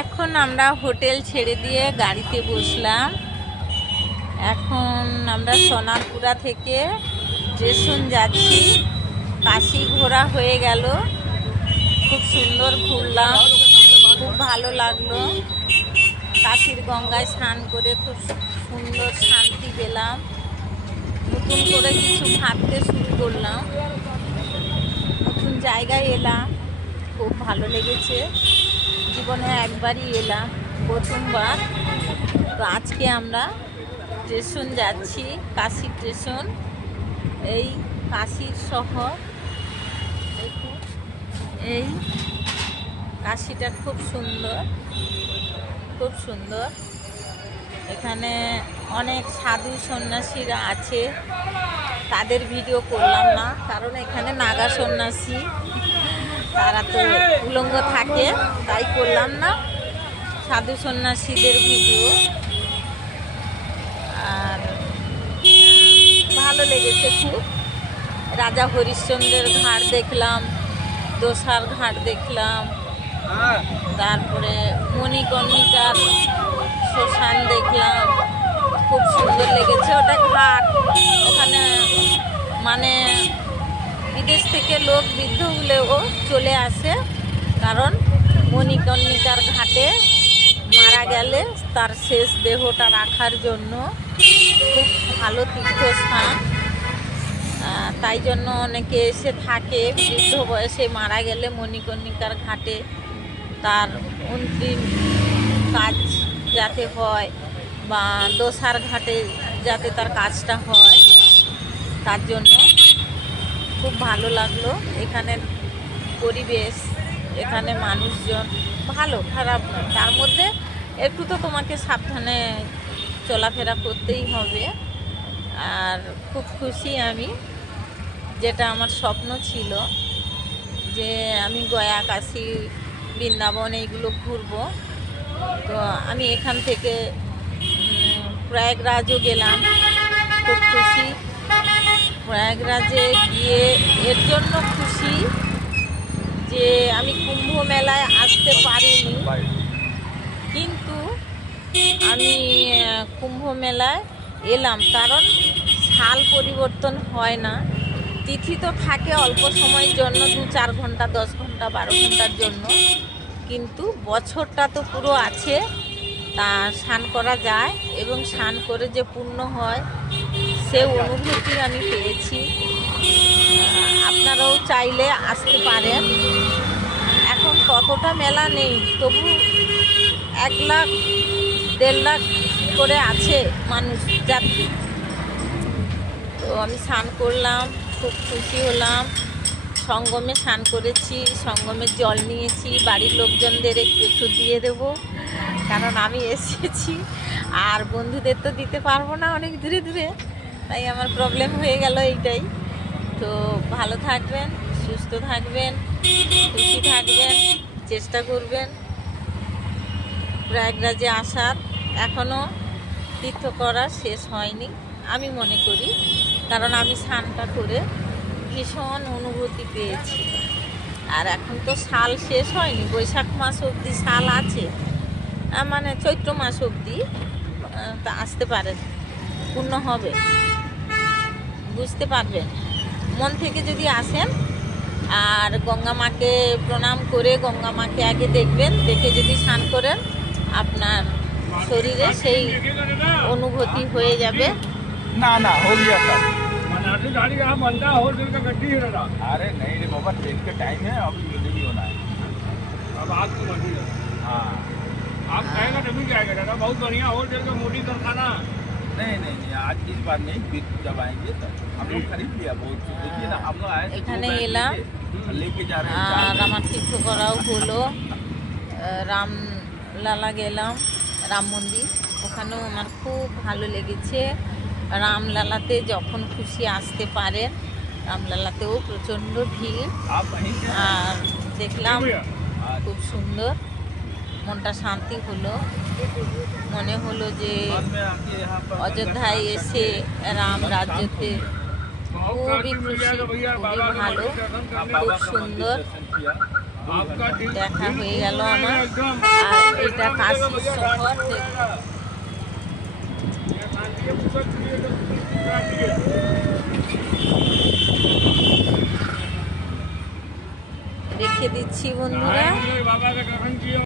এখন আমরা হোটেল ছেড়ে দিয়ে গাড়িতে বসলাম। এখন আমরা সোনারপুরা থেকে স্টেশন যাচ্ছি। কাশি ঘোরা হয়ে গেল, খুব সুন্দর ঘুরলাম, খুব ভালো লাগলো। কাশির গঙ্গায় স্নান করে খুব সুন্দর শান্তি পেলাম। নতুন করে কিছু ভাবতে শুরু করলাম, নতুন জায়গায় এলাম, খুব ভালো লেগেছে। জীবনে একবারই এলাম, প্রথমবার। তো আজকে আমরা স্টেশন যাচ্ছি, কাশি স্টেশন। এই কাশির শহর, দেখুন এই কাশিটা খুব সুন্দর, খুব সুন্দর। এখানে অনেক সাধু সন্ন্যাসীরা আছে, তাদের ভিডিও করলাম না, কারণ এখানে নাগা সন্ন্যাসী, তারা তো উলঙ্গ থাকে, তাই করলাম না সাধু সন্ন্যাসীদের ভিডিও। আর ভালো লেগেছে খুব। রাজা হরিশ্চন্দ্রের ঘাট দেখলাম, দোসার ঘাট দেখলাম, তারপরে মণিকর্ণিকার শ্মশান দেখলাম, খুব সুন্দর লেগেছে। ওটা ঘাট, ওখানে মানে বিদেশ থেকে লোক বৃদ্ধ হলেও চলে আসে, কারণ মণিকর্ণিকার ঘাটে মারা গেলে তার শেষ দেহটা রাখার জন্য খুব ভালো তীর্থস্থান। তাই জন্য অনেকে এসে থাকে, বৃদ্ধ বয়সে মারা গেলে মণিকর্ণিকার ঘাটে তার অন্তিম কাজ যাতে হয়, বা দোসার ঘাটে যাতে তার কাজটা হয়, তার জন্য খুব ভালো লাগলো। এখানের পরিবেশ, এখানে মানুষজন ভালো, খারাপ নয়। তার মধ্যে একটু তো তোমাকে সাবধানে চলাফেরা করতেই হবে। আর খুব খুশি আমি, যেটা আমার স্বপ্ন ছিল যে আমি গয়া, কাশী, বৃন্দাবন এইগুলো ঘুরবো। তো আমি এখান থেকে প্রয়াগরাজও গেলাম, খুব খুশি। প্রয়াগরাজে গিয়ে এর জন্য খুশি যে আমি কুম্ভ মেলায় আসতে পারিনি, কিন্তু আমি কুম্ভ মেলায় এলাম, কারণ সাল পরিবর্তন হয় না। তিথি তো থাকে অল্প সময়ের জন্য, 2-4 ঘন্টা, 10 ঘন্টা, 12 ঘন্টার জন্য, কিন্তু বছরটা তো পুরো আছে। তা স্নান করা যায়, এবং স্নান করে যে পুণ্য হয় সে অনুভূতি আমি পেয়েছি। আপনারাও চাইলে আসতে পারেন। এখন ততটা মেলা নেই, তবু 1 লাখ 1.5 লাখ করে আছে মানুষ, যাত্রী। তো আমি স্নান করলাম, খুব খুশি হলাম। সঙ্গমে স্নান করেছি, সঙ্গমের জল নিয়েছি, বাড়ির লোকজনদের একটু একটু দিয়ে দেবো, কারণ আমি এসেছি আর বন্ধুদের তো দিতে পারবো না অনেক দূরে দূরে, তাই আমার প্রবলেম হয়ে গেল এইটাই। তো ভালো থাকবেন, সুস্থ থাকবেন, খুশি থাকবেন, চেষ্টা করবেন প্রয়াগরাজে আসার। এখনও তীর্থ করা শেষ হয়নি আমি মনে করি, কারণ আমি স্নানটা করে ভীষণ অনুভূতি পেয়েছি। আর এখন তো সাল শেষ হয়নি, বৈশাখ মাস অবধি সাল আছে, মানে চৈত্র মাস অবধি। তা আসতে পারেন, পূর্ণ হবে, বুঝতে পারবেন মন থেকে যদি আসেন। আর গঙ্গা মাকে প্রণাম করে গঙ্গা মাকে আগে দেখবেন, দেখে যদি স্নান করেন আপনার শরীরে সেই অনুভূতি হয়ে যাবে। ना ना हो गया सब। गाड़ी आप बंदा हो दिल का गड्डी है ना। अरे नहीं रे बाबा, ट्रेन का टाइम है, अभी नहीं होना है। अब आज तो मर्जी है। हाँ आप कहेगा तभी जाएगा दादा, बहुत बढ़िया होटल का मोटी कारखाना। नहीं नहीं नहीं, आज इस बार नहीं, फिर जब आएंगे तब हम लोग खरीद लिया बहुत। देखिए ना, हम लोग आए এখানে এলাম, लेके जा रहे আর हैं। আমার তীর্থ করাও হলো। রামলালা গেলাম, রাম মন্দির, ওখানেও আমার খুব ভালো লেগেছে। রামলালাতে যখন খুশি আসতে পারেন, রামলালাতেও প্রচণ্ড ভিড়। आप वहीं से আর দেখলাম খুব সুন্দর, মনটা শান্তি হলো। মনে হলো যে बाद में आके यहाँ पर অযোধ্যায় এসে রাম রাজ্যতে খুবই খুশি, খুবই ভালো, খুব সুন্দর। आपका दिन দেখা दिन হয়ে গেল আমার। एकदम আর এটা কাশি শহর ये शांति है पूरा क्लियर तो शांति है রেখে দিচ্ছি বন্ধুরা। बाबा का दर्शन किया